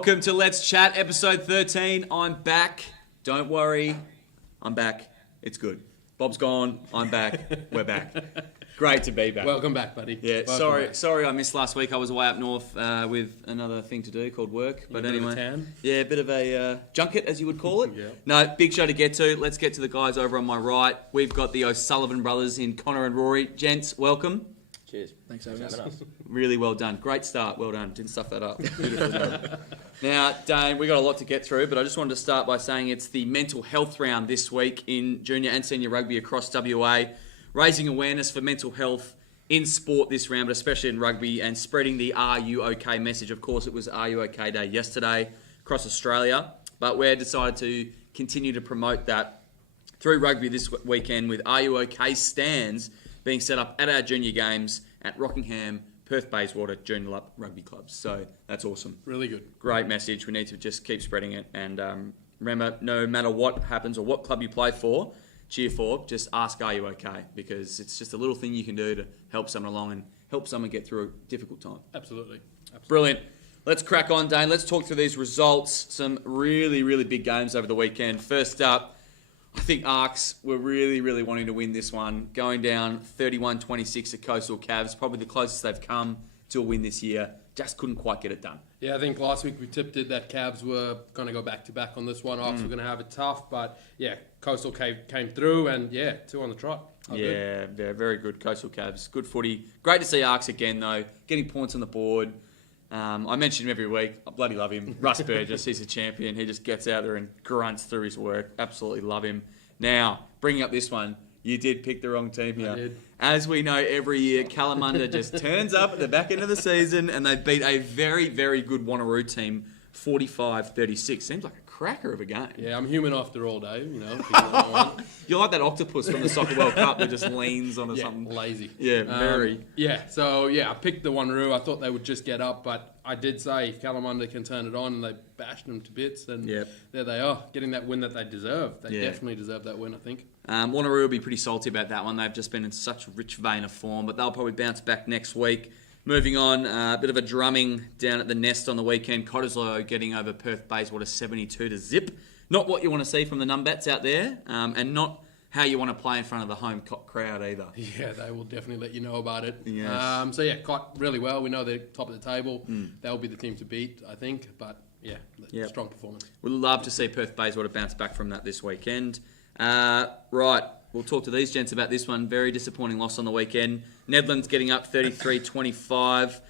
Welcome to Let's Chat, episode 13. I'm back. Don't worry, I'm back. It's good. Bob's gone. I'm back. We're back. Great to be back. Welcome back, buddy. Yeah, Welcome sorry I missed last week. I was away up north with another thing to do called work. But anyway, a bit of a junket, as you would call it. Yeah. No, big show to get to. Let's get to the guys over on my right. We've got the O'Sullivan brothers in Connor and Rory. Gents, welcome. Cheers. Thanks for having us. Really well done. Great start. Well done. Didn't stuff that up. Beautiful done. Now, Dane, we got a lot to get through, but I just wanted to start by saying it's the mental health round this week in junior and senior rugby across WA, raising awareness for mental health in sport this round, but especially in rugby, and spreading the Are You OK message. Of course, it was Are You OK Day yesterday across Australia, but we're decided to continue to promote that through rugby this weekend with Are You OK stands being set up at our junior games at Rockingham, Perth Bayswater Junior Rugby Clubs. So that's awesome. Really good. Great message. We need to just keep spreading it. And remember, no matter what happens or what club you play for, cheer for, just ask, are you okay? Because it's just a little thing you can do to help someone along and help someone get through a difficult time. Absolutely. Brilliant. Let's crack on, Dane. Let's talk through these results. Some really, really big games over the weekend. First up, I think Arcs were really, really wanting to win this one. Going down 31-26 at Coastal Cavs, probably the closest they've come to a win this year. Just couldn't quite get it done. Yeah, I think last week we tipped it that Cavs were going to go back-to-back on this one. Arcs were going to have it tough, but yeah, Coastal came through and yeah, 2 on the trot. Yeah, they're very good. Coastal Cavs, good footy. Great to see Arcs again though, getting points on the board. I mention him every week. I bloody love him. Russ Burgess, he's a champion. He just gets out there and grunts through his work. Absolutely love him. Now, bringing up this one, you did pick the wrong team here. I did. As we know, every year, Kalamunda just turns up at the back end of the season and they beat a very, very good Wanneroo team 45-36. Seems like a cracker of a game. Yeah, I'm human after all day, you know. You're like that octopus from the Soccer World Cup that just leans onto Yeah, something. lazy. Yeah, very. I picked the Wanneroo. I thought they would just get up, but I did say Kalamunda can turn it on, and they bashed them to bits, and there they are, getting that win that they deserve. They definitely deserve that win, I think. Wanneroo will be pretty salty about that one. They've just been in such a rich vein of form, but they'll probably bounce back next week. Moving on, a bit of a drumming down at the Nest on the weekend. Cottesloe getting over Perth Bayswater 72-0. Not what you want to see from the numbats out there, and not how you want to play in front of the home crowd either. Yeah, they will definitely let you know about it. Yes. Cott really well. We know they're top of the table. They'll be the team to beat, I think. But strong performance. We'd love to see Perth Bayswater bounce back from that this weekend. Right, we'll talk to these gents about this one. Very disappointing loss on the weekend. Nedlands getting up 33-25.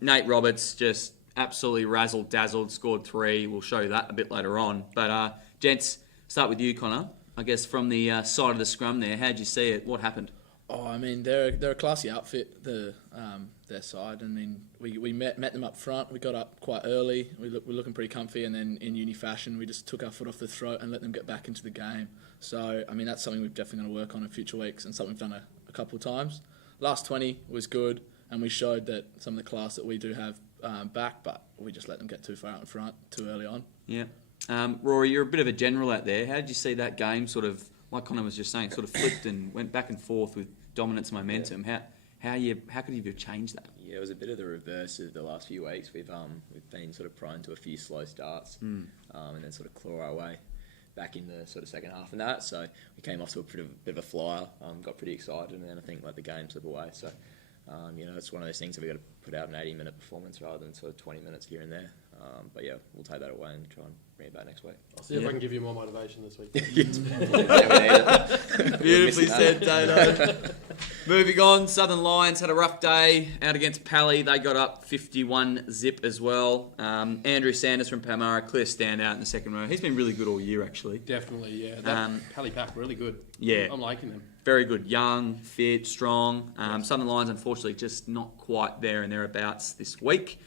Nate Roberts just absolutely razzle-dazzled, scored 3. We'll show you that a bit later on. But, gents, start with you, Connor. I guess from the side of the scrum there, how'd you see it? What happened? Oh, I mean, they're a classy outfit, their side. I mean, we met them up front. We got up quite early. We're looking pretty comfy, and then in uni fashion, we just took our foot off the throat and let them get back into the game. So, I mean, that's something we're definitely going to work on in future weeks, and something we've done a couple of times. Last 20 was good, and we showed that some of the class that we do have back, but we just let them get too far out in front too early on. Yeah. Rory, you're a bit of a general out there. How did you see that game sort of, like Connor was just saying, sort of flipped and went back and forth with dominance momentum? Yeah. How could you have changed that? Yeah, it was a bit of the reverse of the last few weeks. We've been sort of prone to a few slow starts and then sort of claw our way back in the sort of second half and that. So we came off to a bit of a flyer, got pretty excited, and then I think let the game slip away. So, it's one of those things that we've got to put out an 80-minute performance rather than sort of 20 minutes here and there. But yeah, we'll take that away and try and bring it back next week. I'll see if I can give you more motivation this week. Beautifully said, Dado. Moving on, Southern Lions had a rough day out against Pally. They got up 51-0 as well. Andrew Sanders from Palmyra, clear standout in the second row. He's been really good all year, actually. Definitely, yeah. That Pally pack, really good. Yeah. I'm liking them. Very good. Young, fit, strong. Southern Lions, unfortunately, just not quite there and thereabouts this week.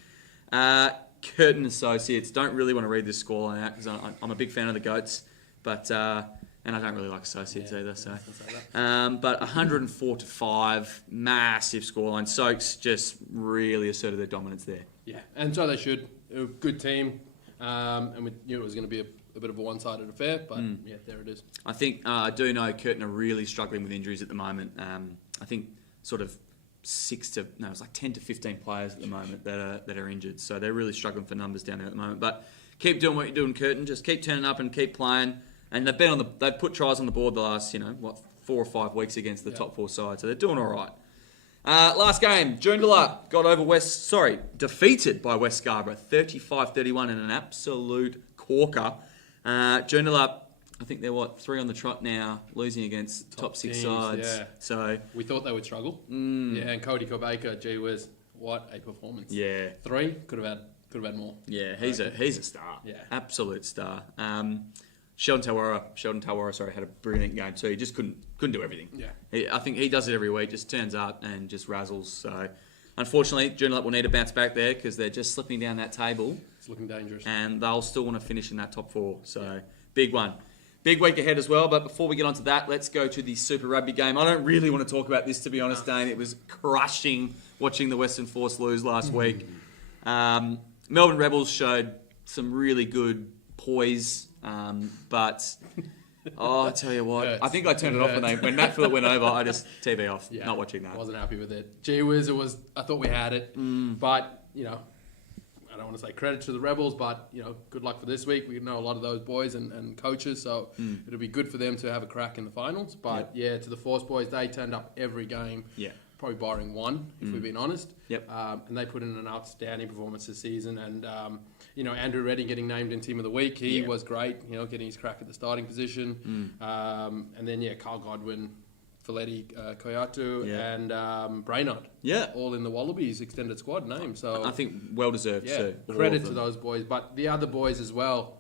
Curtin Associates, don't really want to read this scoreline out because I'm a big fan of the Goats, but and I don't really like Associates either. So, but 104-5, massive scoreline. Soaks just really asserted their dominance there. Yeah, and so they should. A good team, and we knew it was going to be a bit of a one-sided affair, but there it is. I think I do know Curtin are really struggling with injuries at the moment. I think sort of it's like 10 to 15 players at the moment that are injured. So they're really struggling for numbers down there at the moment. But keep doing what you're doing, Curtin. Just keep turning up and keep playing. And they've put tries on the board the last 4 or 5 weeks against the top 4 sides. So they're doing all right. Last game, Joondalup defeated by West Scarborough, 35-31 in an absolute corker. Joondalup, I think they're 3 on the trot now, losing against top 6 teams, sides. yeah. So we thought they would struggle. Yeah, and Cody Kobaker, gee whiz, what a performance. yeah, 3 could have had more. yeah, he's a star. Yeah. Absolute star. Sheldon Tawara, had a brilliant game too. He just couldn't do everything. Yeah. I think he does it every week, just turns up and just razzles. So, unfortunately, Joondalup will need to bounce back there because they're just slipping down that table. It's looking dangerous. And they'll still want to finish in that top 4. So, big one. Big week ahead as well. But before we get on to that, let's go to the Super Rugby game. I don't really want to talk about this, to be honest, Dane. It was crushing watching the Western Force lose last week. Melbourne Rebels showed some really good poise. But I tell you what, I think I turned it off when Matt Phillip went over. I just TV off, not watching that. Wasn't happy with it. Gee whiz, I thought we had it, but I don't want to say credit to the Rebels, but good luck for this week. We know a lot of those boys and coaches, so it'll be good for them to have a crack in the finals. But to the Force boys, they turned up every game. Yeah. Probably barring one, if we've been honest. Yep. And they put in an outstanding performance this season. And, Andrew Reddy getting named in Team of the Week, he was great, getting his crack at the starting position. And then, Carl Godwin, Folletti, Koyatu, and Brainerd. Yeah. All in the Wallabies extended squad name. So I think well-deserved too. Credit to those boys. But the other boys as well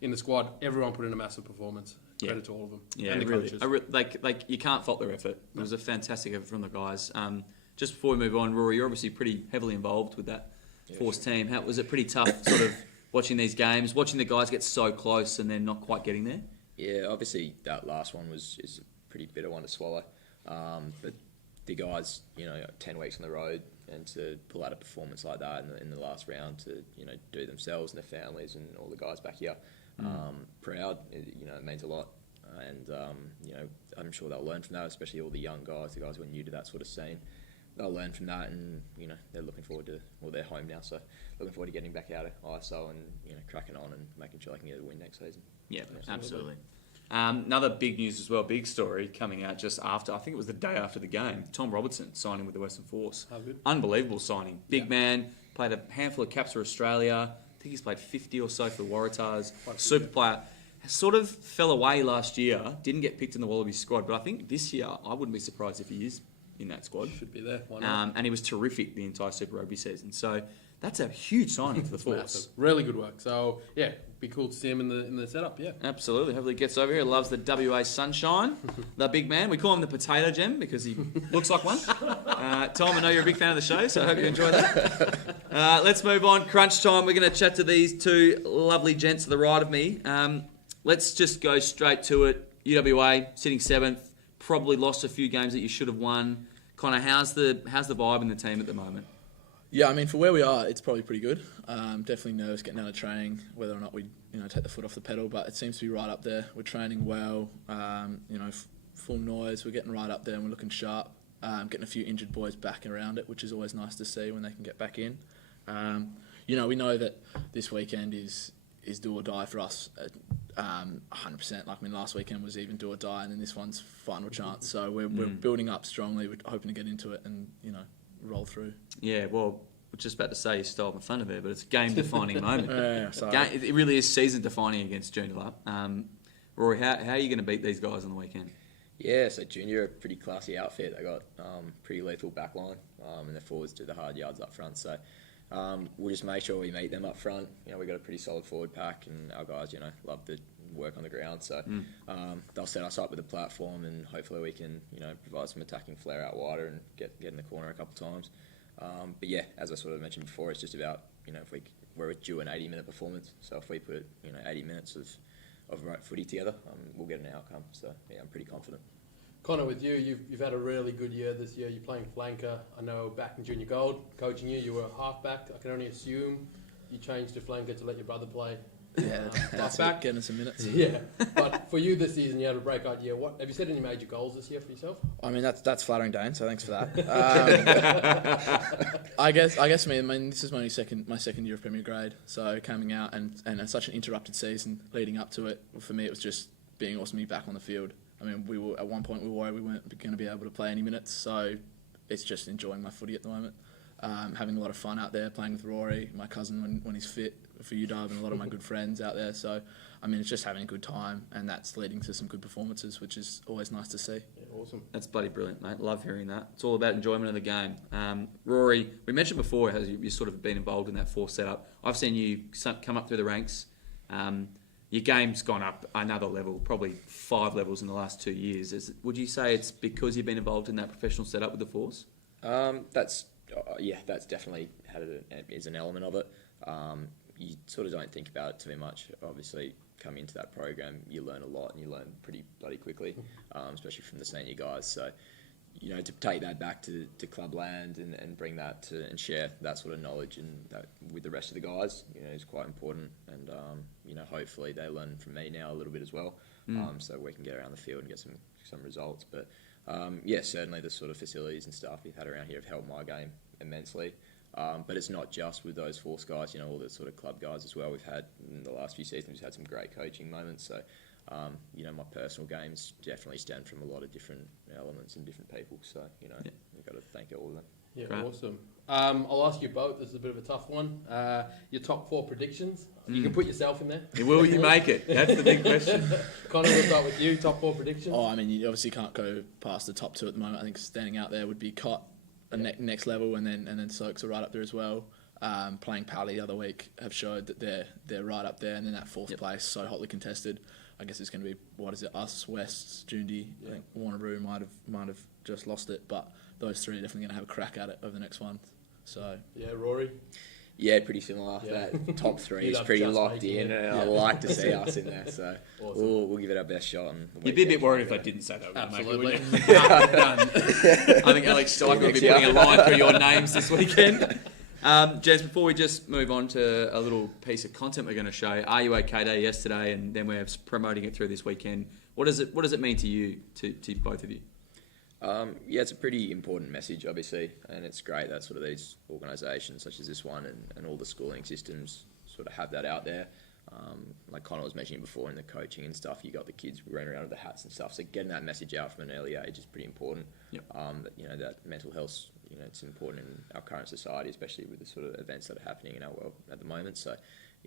in the squad, everyone put in a massive performance. Credit to all of them. Yeah, and the coaches. Like you can't fault their effort. It was a fantastic effort from the guys. Just before we move on, Rory, you're obviously pretty heavily involved with that Force team. How was it pretty tough sort of watching these games, watching the guys get so close and then not quite getting there? Yeah, obviously that last one is a pretty bitter one to swallow. But the guys, 10 weeks on the road and to pull out a performance like that in the last round to, do themselves and their families and all the guys back here. Proud, it means a lot, and I'm sure they'll learn from that, especially all the young guys, the guys who are new to that sort of scene. They'll learn from that, and they're looking forward to. Well, they're home now, so looking forward to getting back out of ISO and cracking on and making sure they can get a win next season. Yeah, absolutely. Another big news as well, big story coming out just after. I think it was the day after the game. Tom Robertson signing with the Western Force. How good. Unbelievable signing. Big man, played a handful of caps for Australia. I think he's played 50 or so for the Waratahs. Super player. Sort of fell away last year. Didn't get picked in the Wallabies squad. But I think this year, I wouldn't be surprised if he is in that squad. Should be there. Why not? And he was terrific the entire Super Rugby season. So that's a huge signing for the Force. Massive. Really good work. So, be cool to see him in the setup, Absolutely. Hopefully he gets over here. Loves the WA sunshine. The big man. We call him the potato gem because he looks like one. Tom, I know you're a big fan of the show, so I hope you enjoy that. Let's move on. Crunch time. We're going to chat to these two lovely gents to the right of me. Let's just go straight to it. UWA, sitting 7th. Probably lost a few games that you should have won. Connor, how's the vibe in the team at the moment? Yeah, I mean, for where we are, it's probably pretty good. Definitely nervous getting out of training, whether or not we, take the foot off the pedal. But it seems to be right up there. We're training well. Full noise. We're getting right up there, and we're looking sharp. Getting a few injured boys back around it, which is always nice to see when they can get back in. We know that this weekend is do or die for us. 100%. Like, last weekend was even do or die, and then this one's final chance. So we're building up strongly. We're hoping to get into it and roll through. Yeah, well, I was just about to say you stole my thunder there, but it's a game-defining moment. Sorry. It really is season-defining against Joondalup. Rory, how are you going to beat these guys on the weekend? Yeah, so Junior are a pretty classy outfit. They got pretty lethal backline, and their forwards do the hard yards up front. So we'll just make sure we meet them up front. We've got a pretty solid forward pack, and our guys, love to work on the ground. So they'll set us up with a platform, and hopefully we can, provide some attacking flair out wider and get in the corner a couple of times. But yeah, as I sort of mentioned before, it's just about, if we're due an 80-minute performance. So if we put, 80 minutes of right footy together, we'll get an outcome. So yeah, I'm pretty confident. Connor, with you, you've had a really good year this year. You're playing flanker. I know back in junior gold, coaching you were a halfback. I can only assume you changed to flanker to let your brother play Yeah, that's back. getting some minutes. Yeah, but for you this season, you had a breakout year. What have you set any major goals this year for yourself? I mean, that's flattering, Dane. So thanks for that. I guess for me, I mean, this is my second year of Premier Grade. So coming out and such an interrupted season leading up to it, for me, it was just being awesome to be back on the field. I mean, we were at one point we were worried we weren't going to be able to play any minutes. So it's just enjoying my footy at the moment. Having a lot of fun out there, playing with Rory, my cousin when he's fit for UW, and a lot of my good friends out there. So, I mean, it's just having a good time, and that's leading to some good performances, which is always nice to see. Yeah, awesome. That's bloody brilliant, mate. Love hearing that. It's all about enjoyment of the game. Rory, we mentioned before how you've sort of been involved in that force setup. I've seen you come up through the ranks. Your game's gone up another level, probably 5 levels in the last 2 years. Would you say it's because you've been involved in that professional setup with the force? That's definitely is an element of it. You sort of don't think about it too much. Obviously, coming into that program, you learn a lot and you learn pretty bloody quickly, especially from the senior guys. So, you know, to take that back to clubland and bring that to and share that sort of knowledge and that with the rest of the guys, you know, is quite important. And you know, hopefully they learn from me now a little bit as well, so we can get around the field and get some results. But yeah, certainly the sort of facilities and stuff we've had around here have helped my game immensely. But it's not just with those force guys, you know, all the sort of club guys as well. We've had, in the last few seasons, we've had some great coaching moments. So, you know, my personal games definitely stem from a lot of different elements and different people. So, you know, we've got to thank all of them. Yeah, Great. Awesome. I'll ask you both. This is a bit of a tough one. Your top 4 predictions. You can put yourself in there. Will you make it? That's the big question. Connor, we'll start with you. Top 4 predictions. Oh, I mean, you obviously can't go past the top 2 at the moment. I think standing out there would be Cott, next level, and then Soaks are right up there as well. Playing Pally the other week have showed that they're right up there, and then that 4th place, so hotly contested. I guess it's going to be, us, Wests, Jundy. I think Warneroo might have just lost it, but those 3 are definitely going to have a crack at it over the next one. So yeah, Rory. Yeah, pretty similar. Yeah. That top 3 is pretty locked in, and I like to see us in there. So awesome. we'll give it our best shot. And You'd be a bit worried if I didn't say that. Absolutely. I think Alex Dyke will be putting a line through your names this weekend. Jez, before we just move on to a little piece of content we're going to show, Are You OK Day yesterday, and then we're promoting it through this weekend. What does it mean to you, to both of you? Yeah, it's a pretty important message, obviously, and it's great that sort of these organisations such as this one and all the schooling systems sort of have that out there. Like Connor was mentioning before in the coaching and stuff, you got the kids running around with the hats and stuff, so getting that message out from an early age is pretty important. Yep. That, you know, that mental health, you know, it's important in our current society, especially with the sort of events that are happening in our world at the moment. So,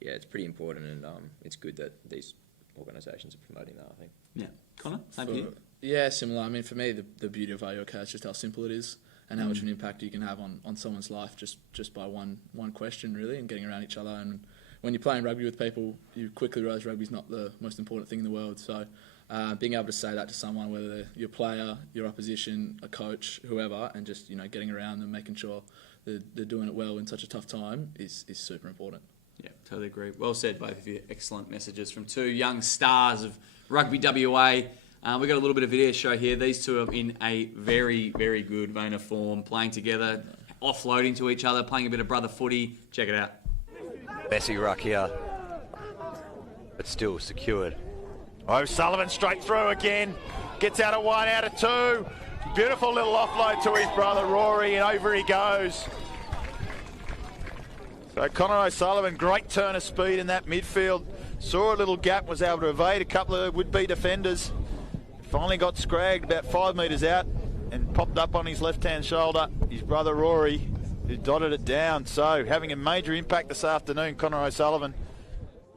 yeah, it's pretty important, and it's good that these organisations are promoting that, I think. Yeah. Connor, same for you? Yeah, similar. I mean, for me, the beauty of Are You OK is just how simple it is and how much of an impact you can have on someone's life just by one question, really, and getting around each other. And when you're playing rugby with people, you quickly realise rugby's not the most important thing in the world. So being able to say that to someone, whether they're your player, your opposition, a coach, whoever, and just, you know, getting around them, making sure they're doing it well in such a tough time is super important. Yeah, totally agree. Well said, both of you. Excellent messages from 2 young stars of Rugby WA. We've got a little bit of video show here. These 2 are in a very, very good vein of form, playing together, offloading to each other, playing a bit of brother footy. Check it out. Messy ruck here, but still secured. O'Sullivan straight through again. Gets out of 1, out of 2. Beautiful little offload to his brother Rory, and over he goes. So Connor O'Sullivan, great turn of speed in that midfield. Saw a little gap, was able to evade a couple of would-be defenders. Finally got scragged about 5 metres out and popped up on his left-hand shoulder. His brother Rory, who dotted it down. So having a major impact this afternoon, Connor O'Sullivan.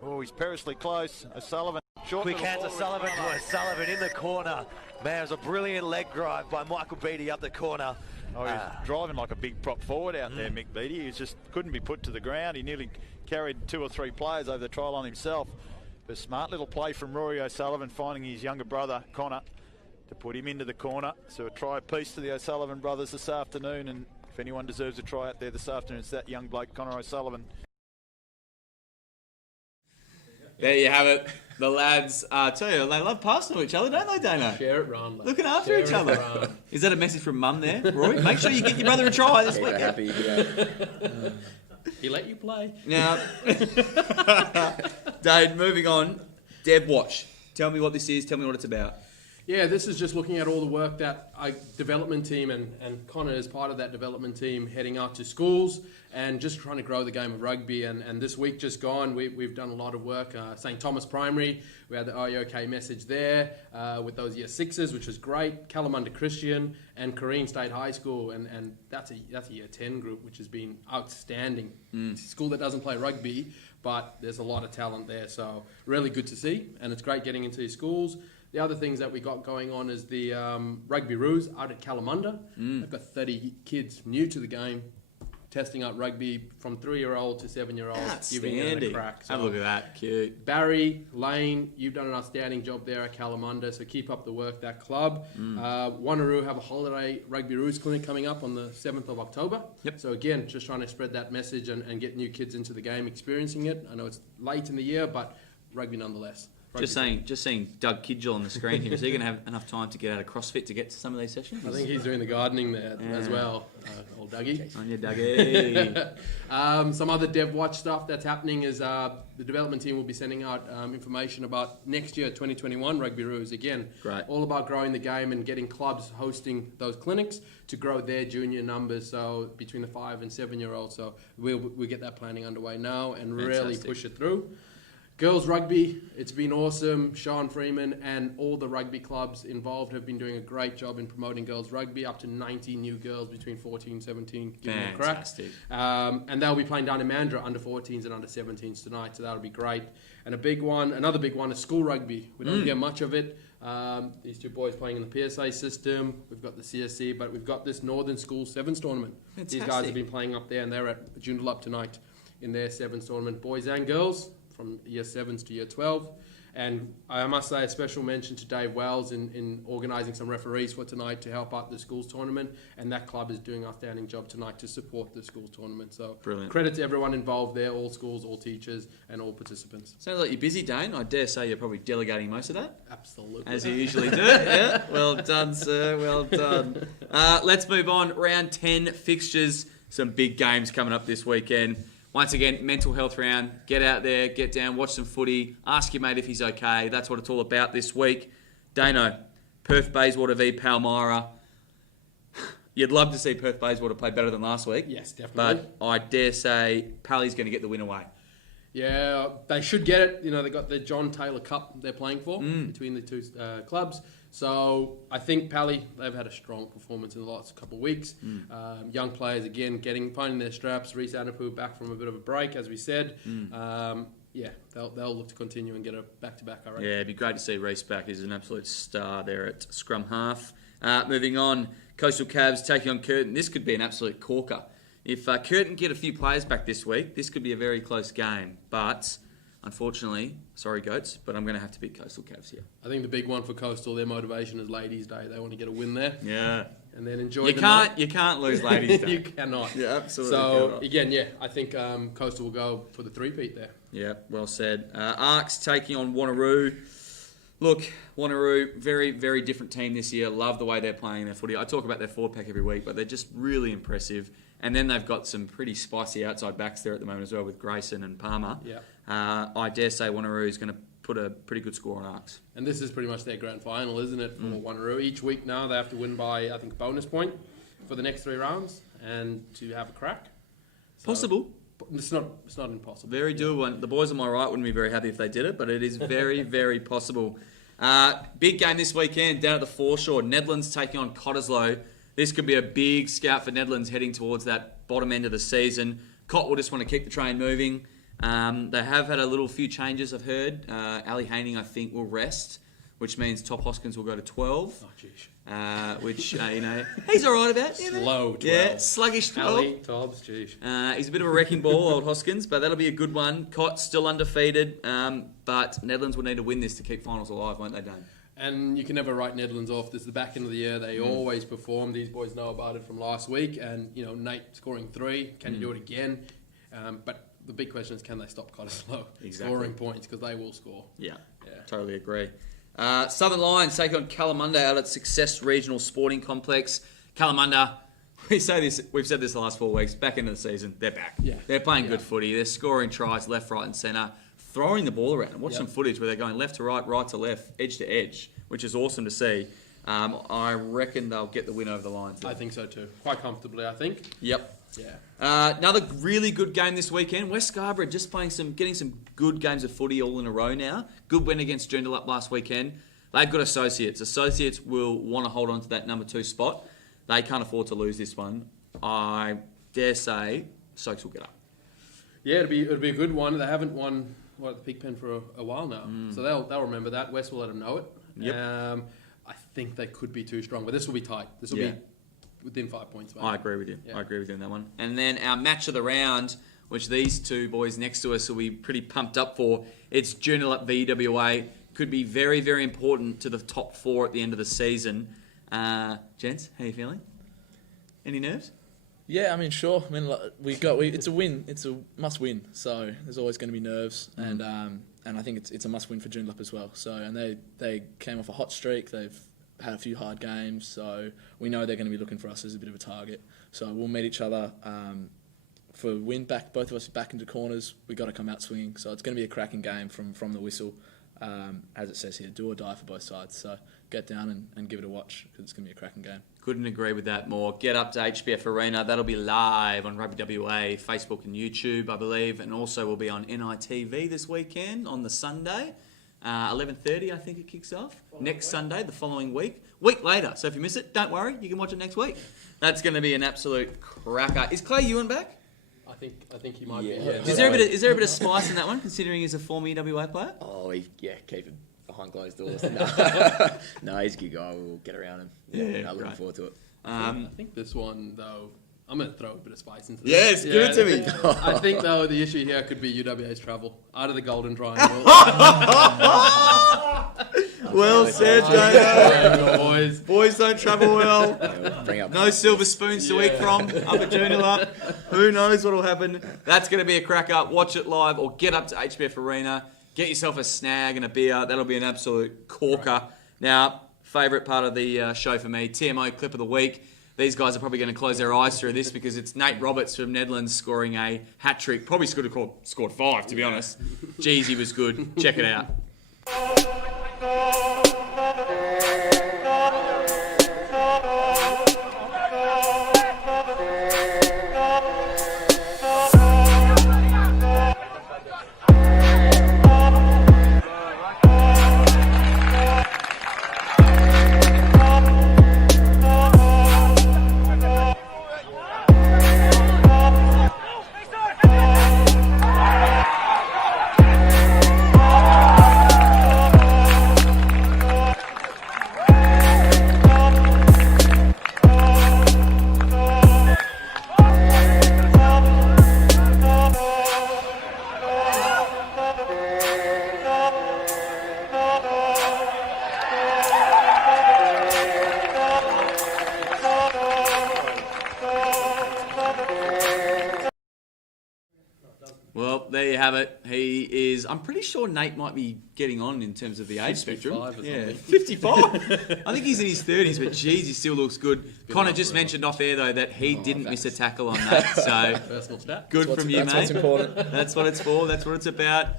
Oh, he's perilously close. O'Sullivan. Quick hands O'Sullivan to O'Sullivan in the corner. Man, it was a brilliant leg drive by Michael Beattie up the corner. Oh, he was driving like a big prop forward out there, Mick Beattie. He just couldn't be put to the ground. He nearly carried 2 or 3 players over the try line himself. But smart little play from Rory O'Sullivan, finding his younger brother, Connor, to put him into the corner. So a try piece to the O'Sullivan brothers this afternoon. And if anyone deserves a try out there this afternoon, it's that young bloke, Connor O'Sullivan. There you have it. The lads, tell you, they love passing to each other, don't they, Dano? Share it round. Like, looking after each other. Is that a message from Mum there, Roy? Make sure you get your brother a try this weekend. Happy, yeah. He let you play. Now, Dave, moving on. Dev Watch. Tell me what this is. Tell me what it's about. Yeah, this is just looking at all the work that our development team and Connor is part of that development team heading out to schools and just trying to grow the game of rugby. And this week just gone, we've done a lot of work. St. Thomas Primary, we had the Are You OK message there with those year sixes, which was great. Kalamunda Christian and Corrine State High School, and that's a year 10 group, which has been outstanding. It's a school that doesn't play rugby, but there's a lot of talent there. So really good to see, and it's great getting into these schools. The other things that we got going on is the Rugby Roos out at Kalamunda. They've got 30 kids new to the game, testing out rugby from 3-year-old to 7-year-olds, giving it a crack. So have a look at that. Cute. Barry, Lane, you've done an outstanding job there at Kalamunda, so keep up the work, that club. Wanneroo have a holiday Rugby Roos clinic coming up on the 7th of October. Yep. So again, just trying to spread that message and get new kids into the game, experiencing it. I know it's late in the year, but rugby nonetheless. Just seeing Doug Kidgell on the screen here. Is he going to have enough time to get out of CrossFit to get to some of these sessions? I think he's doing the gardening there as well, old Dougie. On your Dougie. Some other Dev Watch stuff that's happening is the development team will be sending out information about next year, 2021 Rugby Roos. Again, Great. all about growing the game and getting clubs hosting those clinics to grow their junior numbers, so between the 5 and 7-year-olds. So we'll get that planning underway now and really push it through. Girls rugby, it's been awesome. Sean Freeman and all the rugby clubs involved have been doing a great job in promoting girls rugby, up to 90 new girls between 14 and 17 giving it a crack. And they'll be playing down in Mandurah under 14s and under 17s tonight, so that'll be great. And another big one is school rugby. We don't get much of it. These two boys playing in the PSA system. We've got the CSC, but we've got this Northern School Sevens tournament. Fantastic. These guys have been playing up there, and they're at Joondalup tonight in their Sevens tournament, boys and girls, from year 7s to year 12. And I must say a special mention to Dave Wells in organising some referees for tonight to help out the schools tournament, and that club is doing an outstanding job tonight to support the schools tournament. So Brilliant. Credit to everyone involved there, all schools, all teachers and all participants. Sounds like you're busy, Dane. I dare say you're probably delegating most of that. Absolutely. As you usually do. Yeah. Well done, sir. Well done. Let's move on. Round 10 fixtures. Some big games coming up this weekend. Once again, mental health round. Get out there, get down, watch some footy. Ask your mate if he's okay. That's what it's all about this week. Dano, Perth Bayswater v Palmyra. You'd love to see Perth Bayswater play better than last week. Yes, definitely. But I dare say Pally's going to get the win away. Yeah, they should get it. You know, they got the John Taylor Cup they're playing for between the two clubs. So I think Pally, they've had a strong performance in the last couple of weeks. Young players, again, finding their straps. Reece Anapu back from a bit of a break, as we said. Yeah, they'll look to continue and get a back-to-back, I reckon. Yeah, it'd be great to see Reece back. He's an absolute star there at scrum half. Moving on, Coastal Cavs taking on Curtin. This could be an absolute corker. If Curtin get a few players back this week, this could be a very close game. But unfortunately, sorry Goats, but I'm going to have to beat Coastal Cavs here. I think the big one for Coastal, their motivation is Ladies' Day. They want to get a win there. Yeah. And then enjoy You can't lose Ladies' Day. You cannot. Yeah, absolutely. So, cannot. again, yeah, I think Coastal will go for the three-peat there. Yeah, well said. Arcs taking on Wanneroo. Look, Wanneroo, very, very different team this year. Love the way they're playing their footy. I talk about their forward pack every week, but they're just really impressive. And then they've got some pretty spicy outside backs there at the moment as well with Grayson and Palmer. Yeah. I dare say Wanneroo is going to put a pretty good score on Arcs. And this is pretty much their grand final, isn't it, for Wanneroo? Each week now they have to win by, I think, a bonus point for the next 3 rounds and to have a crack. So, Possible. It's not impossible. Very doable. The boys on my right wouldn't be very happy if they did it, but it is very, very possible. Big game this weekend down at the foreshore. Nedlands taking on Cottesloe. This could be a big scout for Nedlands heading towards that bottom end of the season. Cott will just want to keep the train moving. They have had a few changes, I've heard. Ali Haining, I think, will rest, which means Top Hoskins will go to 12. Oh, jeez. Which, he's all right about. Slow 12. Yeah, sluggish 12. Ali, Tobbs, jeez. He's a bit of a wrecking ball, old Hoskins, but that'll be a good one. Cott still undefeated, but Nedlands will need to win this to keep finals alive, won't they, Dane? And you can never write Nedlands off. This is the back end of the year. They always perform. These boys know about it from last week. And, Nate scoring 3. Can you do it again? But the big question is, can they stop Cottesloe scoring points? Because they will score. Yeah, totally agree. Southern Lions take on Kalamunda out at Success Regional Sporting Complex. Kalamunda, we've said this the last 4 weeks, back into the season, they're back. Yeah. They're playing good footy. They're scoring tries left, right and centre. throwing the ball around. Watch Yep. some footage where they're going left to right to left, edge to edge, which is awesome to see. I reckon they'll get the win over the Lions. I think so too. Quite comfortably, I think. Yep. Yeah. Another really good game this weekend. West Scarborough just getting some good games of footy all in a row now. Good win against Joondalup last weekend. They've got Associates. Associates will want to hold on to that number 2 spot. They can't afford to lose this one. I dare say Soaks will get up. Yeah, it'll be a good one. They haven't won at the Pigpen for a while now, so they'll remember that. West will let them know it. Yep. I think they could be too strong, but this will be tight. This will be within 5 points. Maybe. I agree with you. Yeah. I agree with you on that one. And then our match of the round, which these two boys next to us will be pretty pumped up for. It's Joondalup VWA. Could be very, very important to the top 4 at the end of the season. Gents, how are you feeling? Any nerves? Yeah, I mean, sure. I mean, it's a win. It's a must-win. So there's always going to be nerves, and I think it's a must-win for Joondalup as well. So and they came off a hot streak. They've had a few hard games, so we know they're going to be looking for us as a bit of a target. So we'll meet each other for a win. Both of us back into corners. We got to come out swinging. So it's going to be a cracking game from the whistle, as it says here, do or die for both sides. So get down and give it a watch because it's going to be a cracking game. Couldn't agree with that more. Get up to HBF Arena. That'll be live on Rugby WA, Facebook and YouTube, I believe. And also will be on NITV this weekend on the Sunday. 11:30, I think it kicks off. Next Sunday, the following week. Week later. So if you miss it, don't worry. You can watch it next week. That's going to be an absolute cracker. Is Clay Ewan back? I think he might be. Yeah. Yeah. Is there a bit of spice in that one, considering he's a former UWA player? Oh, keep it behind closed doors. No, he's a good guy. We'll get around him. Yeah, I'm looking great. forward to it. I think this one, though, I'm going to throw a bit of spice into this. Yes, give it to me. I think, though, the issue here could be UWA's travel out of the Golden Triangle. Well said, Dano. Boys. Boys don't travel well. We'll bring up No silver spoons to eat from up at Joondalup. Who knows what will happen? That's going to be a cracker. Watch it live or get up to HBF Arena. Get yourself a snag and a beer. That'll be an absolute corker. Now, favourite part of the show for me, TMO clip of the week. These guys are probably going to close their eyes through this because it's Nate Roberts from Netherlands scoring a hat-trick. Probably scored 5, to be honest. Jeez, he was good. Check it out. Well, there you have it. He is... I'm pretty sure Nate might be getting on in terms of the age spectrum. 55 or Yeah, something. 55. I think he's in his 30s, but geez, he still looks good. Connor just mentioned off air, though, that he didn't miss a tackle on that. So Personal stat. good from you, That's mate. what's important. That's what it's for. That's what it's about.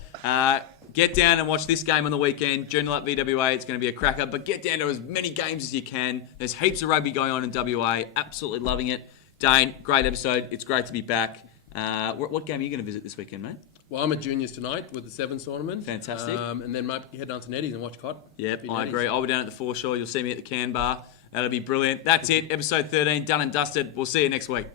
Get down and watch this game on the weekend. Joondalup VWA, it's going to be a cracker. But get down to as many games as you can. There's heaps of rugby going on in WA. Absolutely loving it. Dane, great episode. It's great to be back. What game are you going to visit this weekend, mate? Well, I'm at juniors tonight with the Sevens tournament. Fantastic. And then might head down to Neddy's and watch Cot. Yep, Be I Neddy's. agree. I'll be down at the foreshore. You'll see me at the can bar. That'll be brilliant. That's it. Episode 13, done and dusted. We'll see you next week.